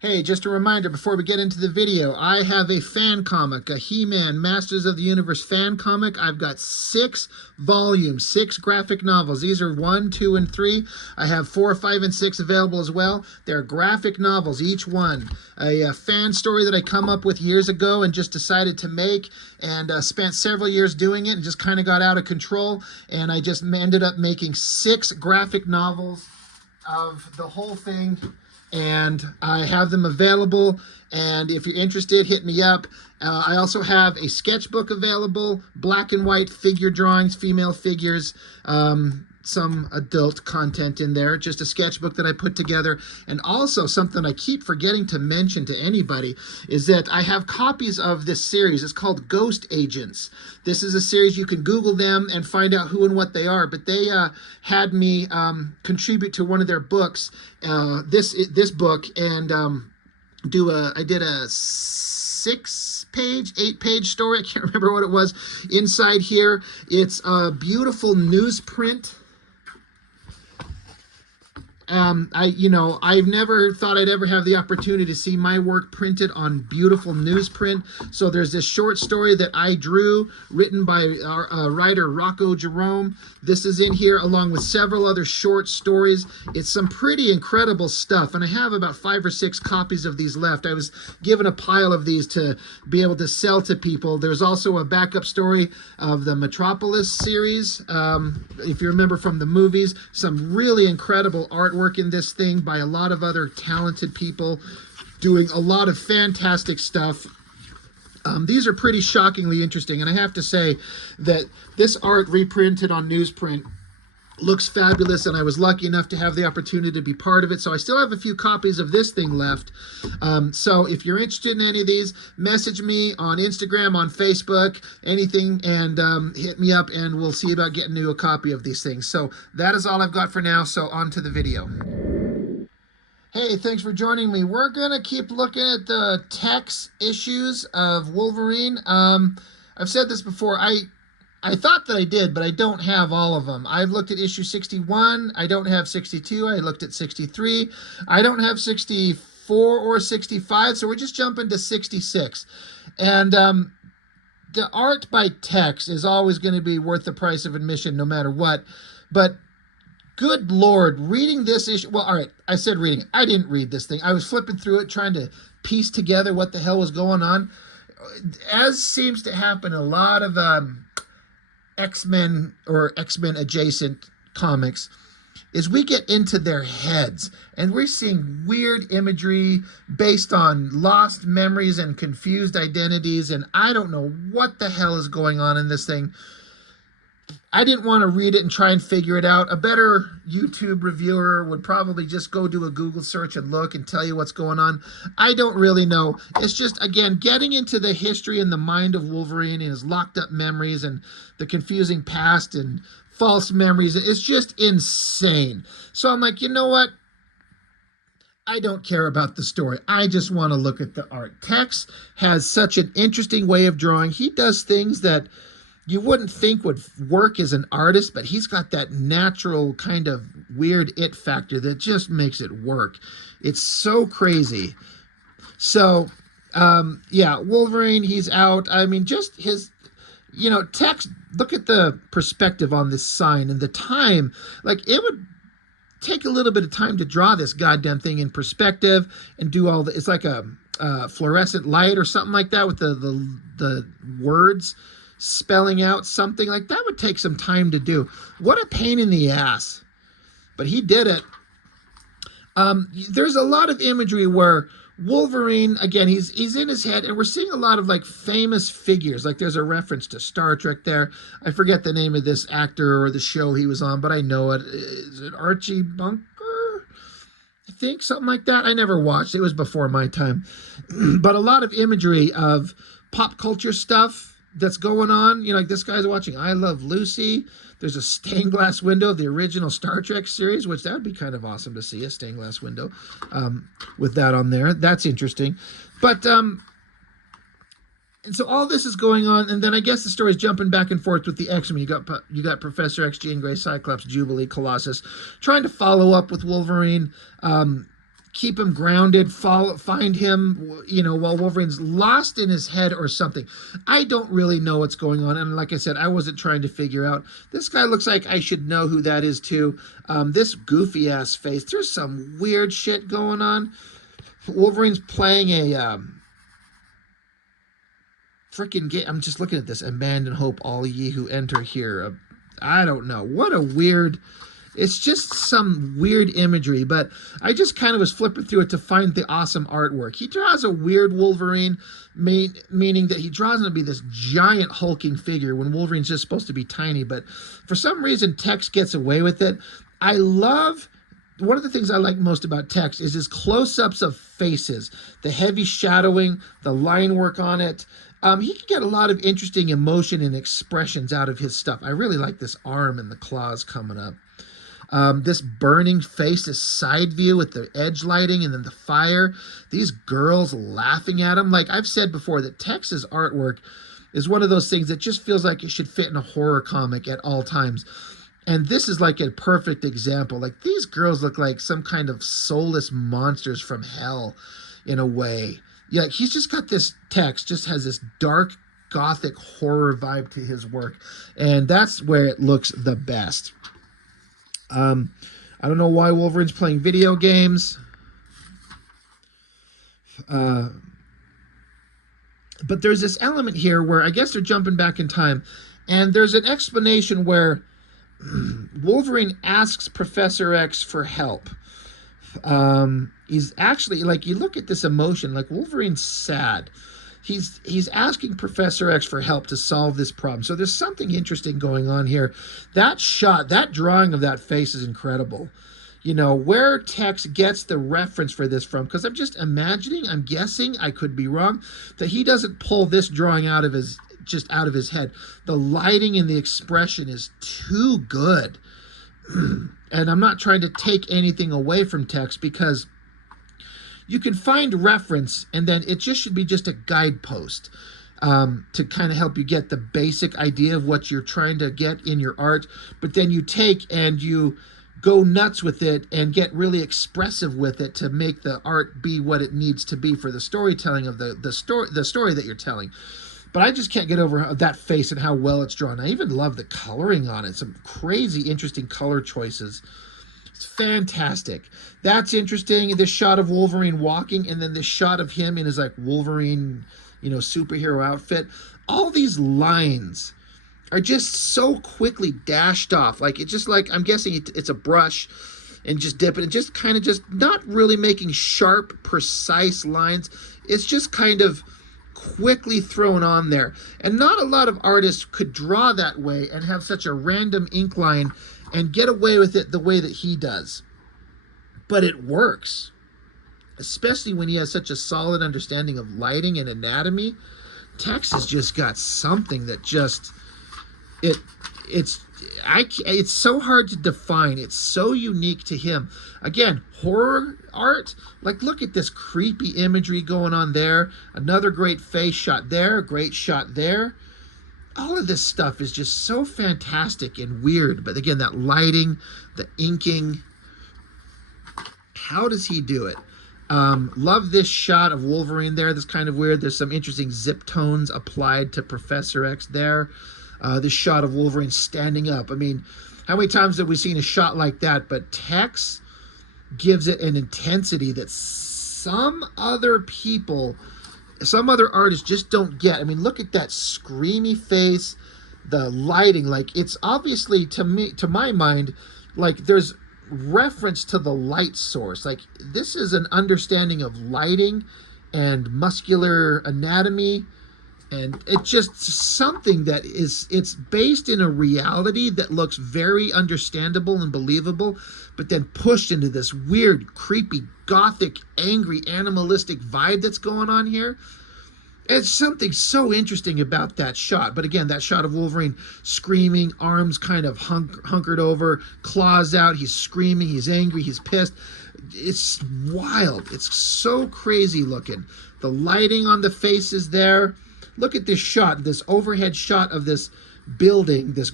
Hey, just a reminder before we get into the video, I have a fan comic, a He-Man Masters of the Universe fan comic. I've got 6 volumes, 6 graphic novels. These are 1, 2, and 3. I have 4, 5, and 6 available as well. They're graphic novels, each one. A fan story that I come up with years ago and just decided to make, and spent several years doing it and just kind of got out of control. And I just ended up making 6 graphic novels of the whole thing, and I have them available, and if you're interested, hit me up. I also have a sketchbook available, black and white figure drawings, female figures, some adult content in there, just a sketchbook that I put together. And also something I keep forgetting to mention to anybody is that I have copies of this series. It's called Ghost Agents. This is a series, you can Google them and find out who and what they are, but they had me contribute to one of their books, this book, and I did a 6-page, 8-page story. I can't remember what it was. Inside here, it's a beautiful newsprint. I've never thought I'd ever have the opportunity to see my work printed on beautiful newsprint. So there's this short story that I drew, written by our writer Rocco Jerome. This is in here along with several other short stories. It's some pretty incredible stuff, and I have about 5 or 6 copies of these left. I was given a pile of these to be able to sell to people. There's also a backup story of the Metropolis series, if you remember from the movies. Some really incredible artwork in this thing by a lot of other talented people doing a lot of fantastic stuff. These are pretty shockingly interesting, and I have to say that this art reprinted on newsprint looks fabulous, and I was lucky enough to have the opportunity to be part of it. So I still have a few copies of this thing left. So if you're interested in any of these, message me on Instagram, on Facebook, anything, and hit me up, and we'll see about getting you a copy of these things. So that is all I've got for now, so on to the video. Hey, thanks for joining me. We're going to keep looking at the Tex issues of Wolverine. I've said this before. I thought that I did, but I don't have all of them. I've looked at issue 61. I don't have 62. I looked at 63. I don't have 64 or 65, so we're just jumping to 66. And the art by Tex is always going to be worth the price of admission no matter what. But good Lord, reading this issue... Well, all right, I said reading. I didn't read this thing. I was flipping through it, trying to piece together what the hell was going on. As seems to happen a lot of X-Men or X-Men adjacent comics, is we get into their heads, and we're seeing weird imagery based on lost memories and confused identities, and I don't know what the hell is going on in this thing. I didn't want to read it and try and figure it out. A better YouTube reviewer would probably just go do a Google search and look and tell you what's going on. I don't really know. It's just, again, getting into the history and the mind of Wolverine and his locked up memories and the confusing past and false memories. It's just insane. So I'm like, you know what? I don't care about the story. I just want to look at the art. Tex has such an interesting way of drawing. He does things that you wouldn't think would work as an artist, but he's got that natural kind of weird it factor that just makes it work. It's so crazy. So, yeah, Wolverine, he's out. I mean, just his, Tex, look at the perspective on this sign and the time. Like, it would take a little bit of time to draw this goddamn thing in perspective and do all the, it's like a fluorescent light or something like that with the words spelling out something like that. Would take some time to do. What a pain in the ass, but he did it. There's a lot of imagery where Wolverine, again, he's in his head, and we're seeing a lot of like famous figures. Like there's a reference to Star Trek there. I forget the name of this actor or the show he was on, but I know it. Is it Archie Bunker? I think something like that. I never watched. It was before my time. But a lot of imagery of pop culture stuff that's going on. Like this guy's watching I Love Lucy. There's a stained glass window of the original Star Trek series, which that would be kind of awesome to see, a stained glass window with that on there. That's interesting. But and so all this is going on, and then I guess the story's jumping back and forth with the X-Men. You got Professor X, Jean Grey, Cyclops, Jubilee, Colossus, trying to follow up with Wolverine. keep him grounded, find him, you know, while Wolverine's lost in his head or something. I don't really know what's going on. And like I said, I wasn't trying to figure out. This guy looks like I should know who that is too. This goofy ass face. There's some weird shit going on. Wolverine's playing a freaking game. I'm just looking at this. Abandon hope, all ye who enter here. I don't know. What a weird... It's just some weird imagery, but I just kind of was flipping through it to find the awesome artwork. He draws a weird Wolverine, meaning that he draws him to be this giant hulking figure when Wolverine's just supposed to be tiny, but for some reason Tex gets away with it. I love... One of the things I like most about Tex is his close-ups of faces, the heavy shadowing, the line work on it. He can get a lot of interesting emotion and expressions out of his stuff. I really like this arm and the claws coming up. This burning face, this side view with the edge lighting and then the fire. These girls laughing at him. Like I've said before, that Tex's artwork is one of those things that just feels like it should fit in a horror comic at all times. And this is like a perfect example. Like these girls look like some kind of soulless monsters from hell in a way. Yeah, he's just got this... Tex just has this dark gothic horror vibe to his work. And that's where it looks the best. I don't know why Wolverine's playing video games. But there's this element here where I guess they're jumping back in time. And there's an explanation where Wolverine asks Professor X for help. He's actually, like, you look at this emotion, like Wolverine's sad. He's asking Professor X for help to solve this problem. So there's something interesting going on here. That shot, that drawing of that face is incredible. You know, where Tex gets the reference for this from, because I'm just imagining, I'm guessing, I could be wrong, that he doesn't pull this drawing out of his, just out of his head. The lighting and the expression is too good. And I'm not trying to take anything away from Tex, because you can find reference and then it just should be just a guidepost to kind of help you get the basic idea of what you're trying to get in your art. But then you take and you go nuts with it and get really expressive with it to make the art be what it needs to be for the storytelling of the story that you're telling. But I just can't get over that face and how well it's drawn. I even love the coloring on it. Some crazy, interesting color choices. It's fantastic. That's interesting. This shot of Wolverine walking, and then this shot of him in his like Wolverine, you know, superhero outfit. All these lines are just so quickly dashed off. Like it's just like, I'm guessing it's a brush and just dip it and just kind of just not really making sharp, precise lines. It's just kind of quickly thrown on there. And not a lot of artists could draw that way and have such a random ink line and get away with it the way that he does. But it works, especially when he has such a solid understanding of lighting and anatomy. Tex has just got something that just, it's so hard to define. It's so unique to him. Again, horror art, like look at this creepy imagery going on there. Another great face shot there, great shot there. All of this stuff is just so fantastic and weird. But again, that lighting, the inking, how does he do it? Love this shot of Wolverine there. That's kind of weird. There's some interesting zip tones applied to Professor X there. This shot of Wolverine standing up. I mean, how many times have we seen a shot like that? But Tex gives it an intensity that some other people, some other artists just don't get. I mean, look at that screamy face, the lighting. Like, it's obviously, to me, to my mind, like there's reference to the light source. Like, this is an understanding of lighting and muscular anatomy. And it's just something that is, it's based in a reality that looks very understandable and believable, but then pushed into this weird, creepy, gothic, angry, animalistic vibe that's going on here. It's something so interesting about that shot. But again, that shot of Wolverine screaming, arms kind of hunkered over, claws out, he's screaming, he's angry, he's pissed. It's wild. It's so crazy looking. The lighting on the faces there. Look at this shot, this overhead shot of this building, this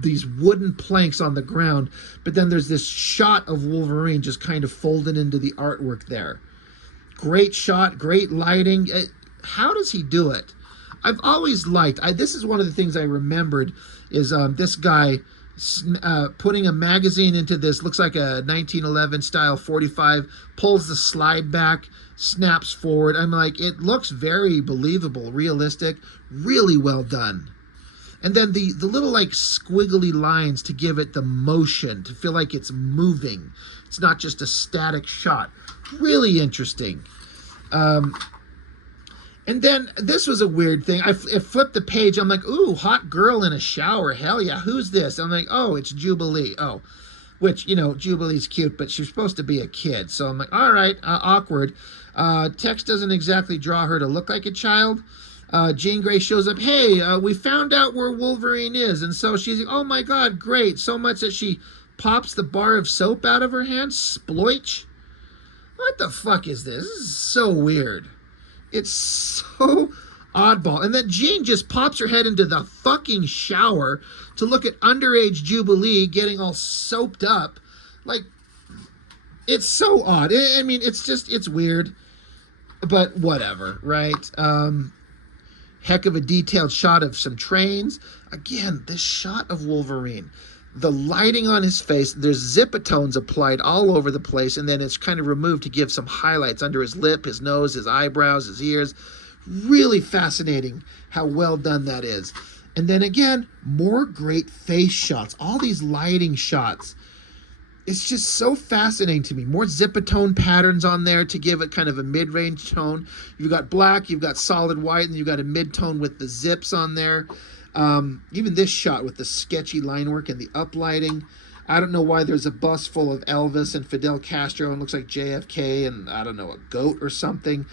these wooden planks on the ground, but then there's this shot of Wolverine just kind of folded into the artwork there. Great shot, great lighting. How does he do it? I've always liked, this is one of the things I remembered, is this guy putting a magazine into this, looks like a 1911 style 45, pulls the slide back, snaps forward. I'm like, it looks very believable, realistic, really well done. And then the little like squiggly lines to give it the motion, to feel like it's moving. It's not just a static shot. Really interesting. And then this was a weird thing. I flipped the page. I'm like, ooh, hot girl in a shower. Hell yeah, who's this? I'm like, oh, it's Jubilee. Oh, which, you know, Jubilee's cute, but she's supposed to be a kid. So I'm like, all right, awkward. Text doesn't exactly draw her to look like a child. Jean Grey shows up. Hey, we found out where Wolverine is. And so she's like, oh my God, great. So much that she pops the bar of soap out of her hand. Sploich. What the fuck is this? This is so weird. It's so oddball. And then Jean just pops her head into the fucking shower to look at underage Jubilee getting all soaped up. Like, it's so odd. I mean, it's weird. But whatever, right? Heck of a detailed shot of some trains. Again, this shot of Wolverine. The lighting on his face, there's zipatones applied all over the place, and then it's kind of removed to give some highlights under his lip, his nose, his eyebrows, his ears. Really fascinating how well done that is. And then again, more great face shots. All these lighting shots. It's just so fascinating to me. More zipatone patterns on there to give it kind of a mid-range tone. You've got black, you've got solid white, and you've got a mid-tone with the zips on there. Even this shot with the sketchy line work and the uplighting. I don't know why there's a bus full of Elvis and Fidel Castro and looks like JFK and, I don't know, a goat or something.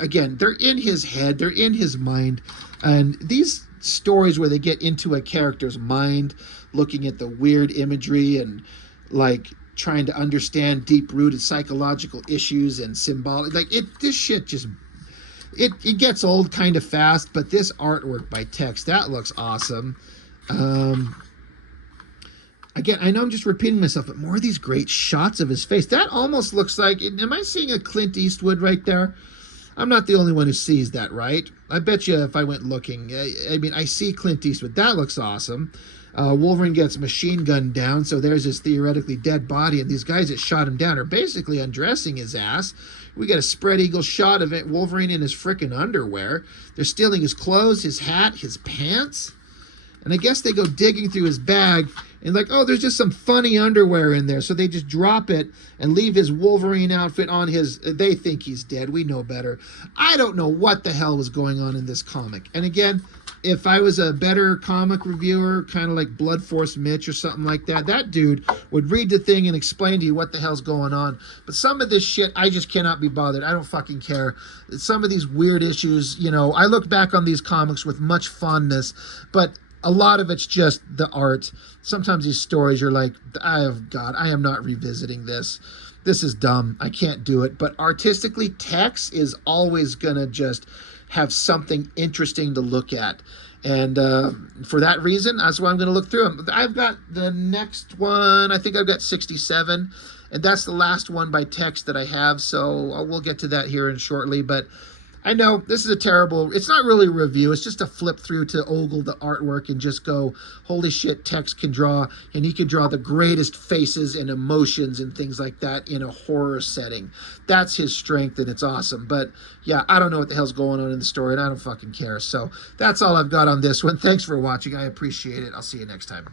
Again, they're in his head, they're in his mind. And these stories where they get into a character's mind, looking at the weird imagery and like trying to understand deep-rooted psychological issues and symbolic, like this shit just... It gets old kind of fast, but this artwork by Tex, that looks awesome. Again, I know I'm just repeating myself, but more of these great shots of his face. That almost looks like, am I seeing a Clint Eastwood right there? I'm not the only one who sees that, right? I bet you if I went looking, I mean, I see Clint Eastwood. That looks awesome. Wolverine gets machine gunned down, so there's his theoretically dead body, and these guys that shot him down are basically undressing his ass. We got a spread eagle shot of it, Wolverine in his frickin' underwear. They're stealing his clothes, his hat, his pants. And I guess they go digging through his bag and like, oh, there's just some funny underwear in there. So they just drop it and leave his Wolverine outfit on his, they think he's dead. We know better. I don't know what the hell was going on in this comic. And again, if I was a better comic reviewer, kind of like Blood Force Mitch or something like that, that dude would read the thing and explain to you what the hell's going on. But some of this shit, I just cannot be bothered. I don't fucking care. Some of these weird issues, you know, I look back on these comics with much fondness, but a lot of it's just the art. Sometimes these stories are like, God, I am not revisiting this. This is dumb. I can't do it. But artistically, Tex is always going to just have something interesting to look at. And for that reason, that's why I'm going to look through them. I've got the next one. I think I've got 67. And that's the last one by Tex that I have. So we'll get to that here in shortly. But I know this is a terrible, it's not really a review. It's just a flip through to ogle the artwork and just go, holy shit, Tex can draw. And he can draw the greatest faces and emotions and things like that in a horror setting. That's his strength and it's awesome. But yeah, I don't know what the hell's going on in the story and I don't fucking care. So that's all I've got on this one. Thanks for watching. I appreciate it. I'll see you next time.